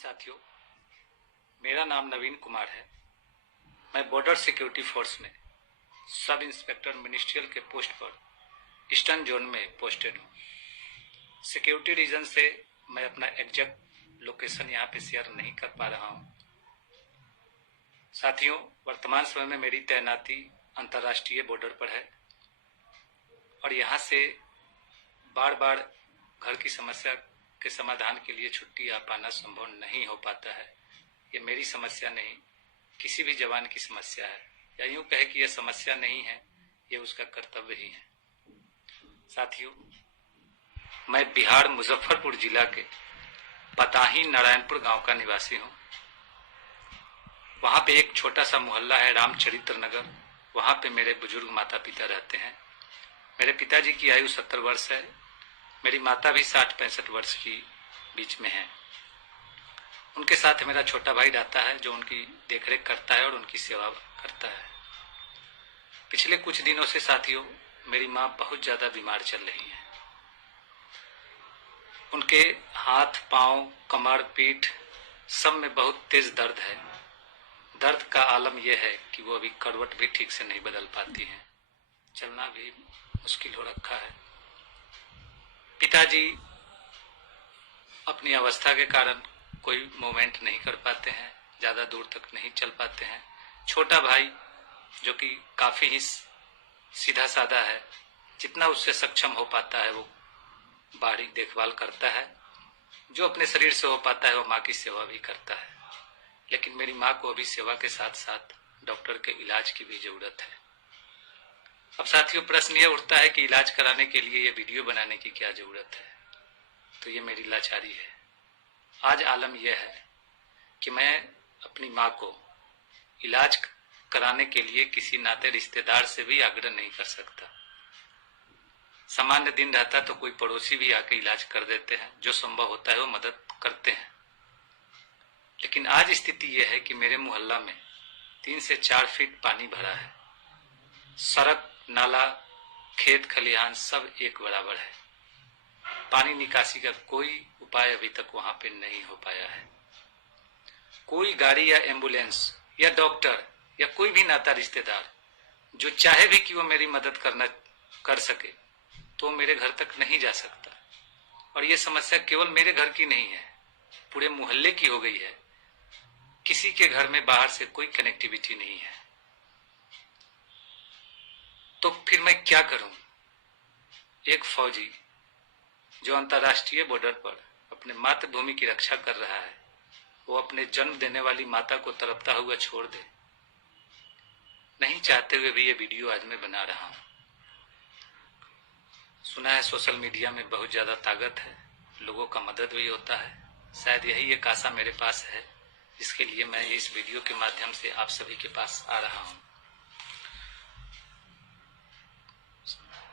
साथियों, मेरा नाम नवीन कुमार है। मैं बॉर्डर सिक्योरिटी फोर्स में सब इंस्पेक्टर मिनिस्ट्रियल के पोस्ट पर ईस्टर्न जोन में पोस्टेड हूँ। सिक्योरिटी रीजन से मैं अपना एग्जैक्ट लोकेशन यहाँ पे शेयर नहीं कर पा रहा हूँ। साथियों, वर्तमान समय में मेरी तैनाती अंतर्राष्ट्रीय बॉर्डर पर है और यहाँ से बार बार घर की समस्या के समाधान के लिए छुट्टी आ पाना संभव नहीं हो पाता है। ये मेरी समस्या नहीं, किसी भी जवान की समस्या है, या यूं कहे कि यह समस्या नहीं है, ये उसका कर्तव्य ही है। साथियों, मैं बिहार मुजफ्फरपुर जिला के पताही नारायणपुर गांव का निवासी हूं। वहां पे एक छोटा सा मोहल्ला है, रामचरित्र नगर। वहां पे मेरे बुजुर्ग माता पिता रहते हैं। मेरे पिताजी की आयु 70 वर्ष है। मेरी माता भी 60-65 वर्ष की बीच में है। उनके साथ मेरा छोटा भाई रहता है, जो उनकी देखरेख करता है और उनकी सेवा करता है। पिछले कुछ दिनों से साथियों, मेरी माँ बहुत ज्यादा बीमार चल रही है। उनके हाथ, पांव, कमर, पीठ सब में बहुत तेज दर्द है। दर्द का आलम यह है कि वो अभी करवट भी ठीक से नहीं बदल पाती हैं। चलना भी मुश्किल हो रखा है। पिताजी अपनी अवस्था के कारण कोई मूवमेंट नहीं कर पाते हैं, ज्यादा दूर तक नहीं चल पाते हैं। छोटा भाई जो कि काफी ही सीधा साधा है, जितना उससे सक्षम हो पाता है वो बाहरी देखभाल करता है। जो अपने शरीर से हो पाता है वो माँ की सेवा भी करता है। लेकिन मेरी माँ को अभी सेवा के साथ साथ डॉक्टर के इलाज की भी जरूरत है। अब साथियों, प्रश्न ये उठता है कि इलाज कराने के लिए ये वीडियो बनाने की क्या जरूरत है। तो ये मेरी लाचारी है। आज आलम यह है कि मैं अपनी माँ को इलाज कराने के लिए किसी नाते रिश्तेदार से भी आग्रह नहीं कर सकता। सामान्य दिन रहता तो कोई पड़ोसी भी आके इलाज कर देते हैं, जो संभव होता है वो मदद करते हैं। लेकिन आज स्थिति यह है कि मेरे मोहल्ला में 3 से 4 फीट पानी भरा है। सड़क, नाला, खेत खलिहान सब एक बराबर है। पानी निकासी का कोई उपाय अभी तक वहां पे नहीं हो पाया है। कोई गाड़ी या एम्बुलेंस या डॉक्टर या कोई भी नाता रिश्तेदार जो चाहे भी कि वो मेरी मदद कर सके, तो मेरे घर तक नहीं जा सकता। और ये समस्या केवल मेरे घर की नहीं है, पूरे मोहल्ले की हो गई है। किसी के घर में बाहर से कोई कनेक्टिविटी नहीं है। तो फिर मैं क्या करूं? एक फौजी जो अंतर्राष्ट्रीय बॉर्डर पर अपने मातृभूमि की रक्षा कर रहा है, वो अपने जन्म देने वाली माता को तड़पता हुआ छोड़ दे? नहीं चाहते हुए भी ये वीडियो आज मैं बना रहा हूं। सुना है सोशल मीडिया में बहुत ज्यादा ताकत है, लोगों का मदद भी होता है। शायद यही एक आशा मेरे पास है, जिसके लिए मैं इस वीडियो के माध्यम से आप सभी के पास आ रहा हूं।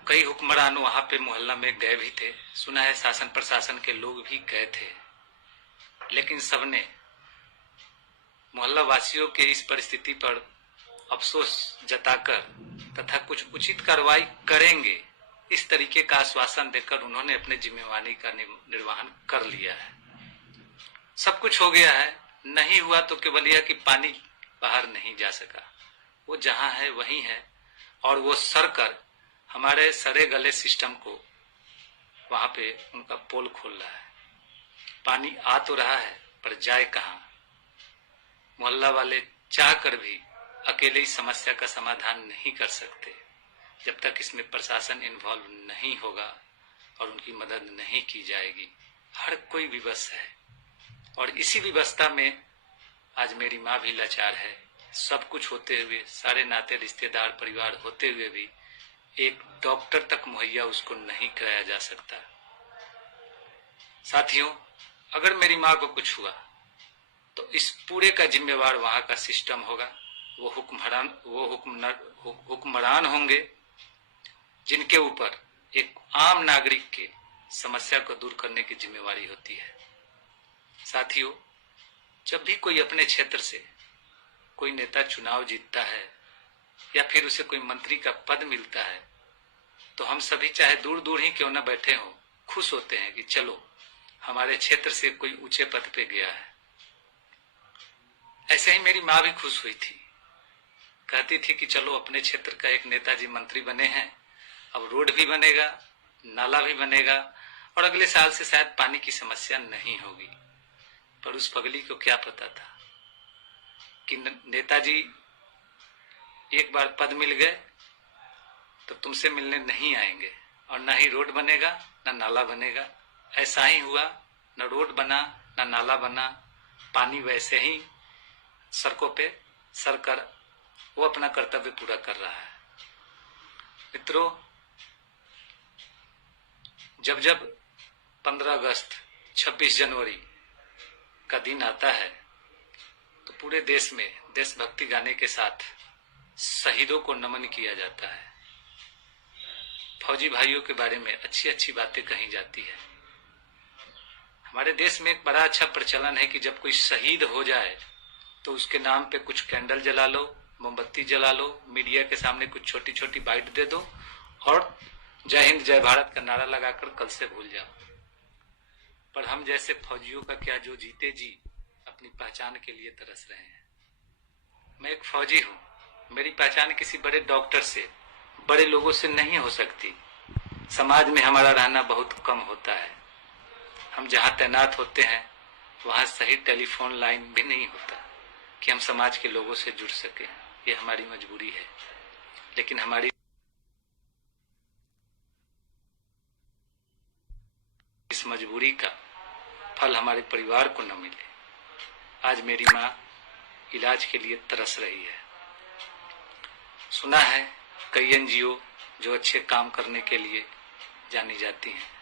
कई हुक्मरान वहां पे मोहल्ला में गए भी थे। सुना है शासन प्रशासन के लोग भी गए थे, लेकिन सबने मोहल्ला वासियों के इस परिस्थिति पर अफसोस जताकर तथा कुछ उचित कार्रवाई करेंगे, इस तरीके का आश्वासन देकर उन्होंने अपने जिम्मेवारी का निर्वहन कर लिया है। सब कुछ हो गया है, नहीं हुआ तो केवल यह कि पानी बाहर नहीं जा सका। वो जहां है वहीं है, और वो सरकर हमारे सरे गले सिस्टम को वहां पे उनका पोल खोल रहा है। पानी आ तो रहा है, पर जाए कहां? मोहल्ला वाले चाह कर भी अकेले इस समस्या का समाधान नहीं कर सकते, जब तक इसमें प्रशासन इन्वॉल्व नहीं होगा और उनकी मदद नहीं की जाएगी। हर कोई विवश है, और इसी विवशता में आज मेरी माँ भी लाचार है। सब कुछ होते हुए, सारे नाते रिश्तेदार परिवार होते हुए भी एक डॉक्टर तक मुहैया उसको नहीं कराया जा सकता। साथियों, अगर मेरी माँ को कुछ हुआ तो इस पूरे का जिम्मेवार वहां का सिस्टम होगा। वो हुक्मरान होंगे जिनके ऊपर एक आम नागरिक के समस्या को दूर करने की जिम्मेवारी होती है। साथियों, जब भी कोई अपने क्षेत्र से कोई नेता चुनाव जीतता है या फिर उसे कोई मंत्री का पद मिलता है, तो हम सभी चाहे दूर दूर ही क्यों न बैठे हों, खुश होते हैं कि चलो हमारे क्षेत्र से कोई ऊंचे पद पे गया है। ऐसे ही मेरी माँ भी खुश हुई थी, कहती थी कि चलो अपने क्षेत्र का एक नेताजी मंत्री बने हैं, अब रोड भी बनेगा, नाला भी बनेगा और अगले साल से शायद पानी की समस्या नहीं होगी। पर उस पगली को क्या पता था कि नेताजी एक बार पद मिल गए तो तुमसे मिलने नहीं आएंगे और ना ही रोड बनेगा ना नाला बनेगा। ऐसा ही हुआ, न रोड बना न नाला बना, पानी वैसे ही सड़कों पे सर कर वो अपना कर्तव्य पूरा कर रहा है। मित्रों, जब जब 15 अगस्त 26 जनवरी का दिन आता है तो पूरे देश में देशभक्ति गाने के साथ शहीदों को नमन किया जाता है। फौजी भाइयों के बारे में अच्छी अच्छी बातें कही जाती है। हमारे देश में एक बड़ा अच्छा प्रचलन है कि जब कोई शहीद हो जाए तो उसके नाम पे कुछ कैंडल जला लो, मोमबत्ती जला लो, मीडिया के सामने कुछ छोटी छोटी बाइट दे दो और जय हिंद जय भारत का नारा लगाकर कल से भूल जाओ। पर हम जैसे फौजियों का क्या, जो जीते जी अपनी पहचान के लिए तरस रहे हैं। मैं एक फौजी हूँ, मेरी पहचान किसी बड़े डॉक्टर से, बड़े लोगों से नहीं हो सकती। समाज में हमारा रहना बहुत कम होता है। हम जहाँ तैनात होते हैं वहाँ सही टेलीफोन लाइन भी नहीं होता कि हम समाज के लोगों से जुड़ सके। ये हमारी मजबूरी है, लेकिन हमारी इस मजबूरी का फल हमारे परिवार को न मिले। आज मेरी माँ इलाज के लिए तरस रही है। सुना है कई एनजीओ जो अच्छे काम करने के लिए जानी जाती हैं।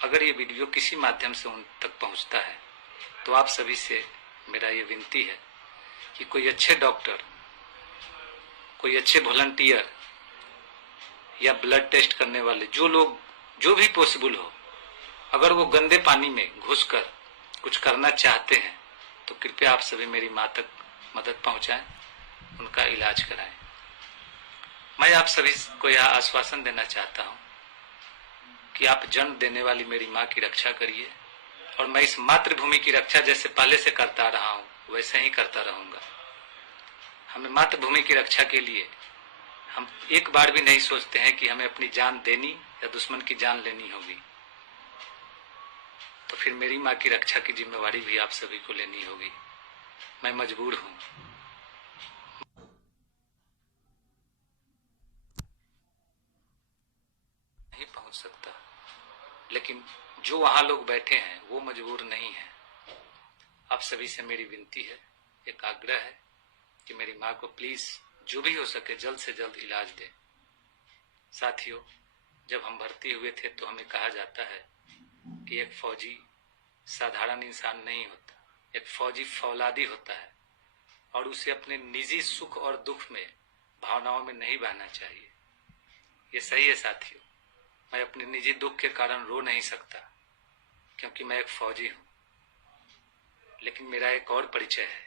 अगर ये वीडियो किसी माध्यम से उन तक पहुंचता है तो आप सभी से मेरा ये विनती है कि कोई अच्छे डॉक्टर, कोई अच्छे वॉलंटियर या ब्लड टेस्ट करने वाले, जो लोग, जो भी पॉसिबल हो, अगर वो गंदे पानी में घुसकर कुछ करना चाहते हैं तो कृपया आप सभी मेरी माँ तक मदद पहुंचाएं, उनका इलाज कराएं। मैं आप सभी को यह आश्वासन देना चाहता हूं कि आप जन्म देने वाली मेरी माँ की रक्षा करिए और मैं इस मातृभूमि की रक्षा जैसे पहले से करता रहा हूं वैसे ही करता रहूंगा। हमें मातृभूमि की रक्षा के लिए हम एक बार भी नहीं सोचते हैं कि हमें अपनी जान देनी या दुश्मन की जान लेनी होगी। तो फिर मेरी माँ की रक्षा की जिम्मेवारी भी आप सभी को लेनी होगी। मैं मजबूर हूं, नहीं पहुंच सकता, लेकिन जो वहां लोग बैठे हैं वो मजबूर नहीं है। आप सभी से मेरी विनती है, एक आग्रह है कि मेरी माँ को प्लीज जो भी हो सके जल्द से जल्द इलाज दे। साथियों, जब हम भर्ती हुए थे तो हमें कहा जाता है कि एक फौजी साधारण इंसान नहीं होता, एक फौजी फौलादी होता है और उसे अपने निजी सुख और दुख में, भावनाओं में नहीं बहना चाहिए। ये सही है साथियों, मैं अपने निजी दुख के कारण रो नहीं सकता क्योंकि मैं एक फौजी हूं, लेकिन मेरा एक और परिचय है।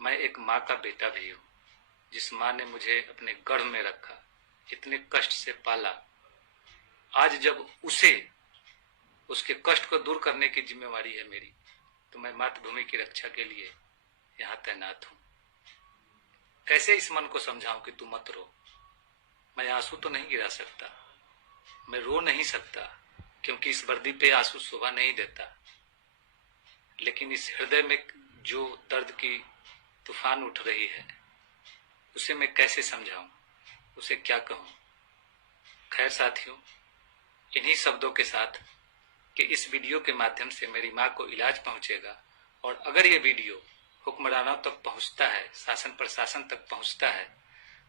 मैं एक माँ का बेटा भी हूं, जिस माँ ने मुझे अपने गर्भ में रखा, इतने कष्ट से पाला। आज जब उसके कष्ट को दूर करने की जिम्मेवारी है मेरी, तो मैं मातृभूमि की रक्षा के लिए यहाँ तैनात हूं। कैसे इस मन को समझाऊं कि तू मत रो। मैं आंसू तो नहीं गिरा सकता, मैं रो नहीं सकता क्योंकि इस वर्दी पे आंसू शोभा नहीं देता, लेकिन इस हृदय में जो दर्द की तूफान उठ रही है उसे मैं कैसे समझाऊं, उसे क्या कहूं। खैर साथियों, इन्हीं शब्दों के साथ कि इस वीडियो के माध्यम से मेरी माँ को इलाज पहुंचेगा और अगर ये वीडियो हुक्मरानों तक पहुंचता है, शासन प्रशासन तक पहुंचता है,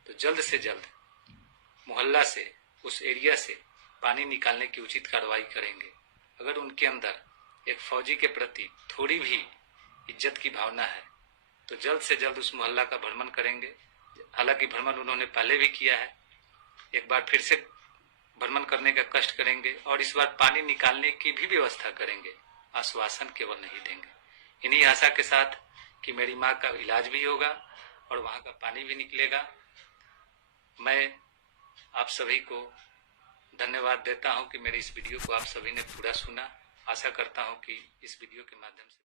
तो जल्द से जल्द मोहल्ला से, उस एरिया से पानी निकालने की उचित कार्रवाई करेंगे। अगर उनके अंदर एक फौजी के प्रति थोड़ी भी इज्जत की भावना है तो जल्द से जल्द उस मोहल्ला का भ्रमण करेंगे। हालांकि भ्रमण उन्होंने पहले भी किया है, एक बार फिर से भ्रमण करने का कष्ट करेंगे और इस बार पानी निकालने की भी व्यवस्था करेंगे। आश्वासन केवल नहीं देंगे। इन्हीं आशा के साथ कि मेरी माँ का इलाज भी होगा और वहां का पानी भी निकलेगा, मैं आप सभी को धन्यवाद देता हूं कि मेरी इस वीडियो को आप सभी ने पूरा सुना। आशा करता हूं कि इस वीडियो के माध्यम से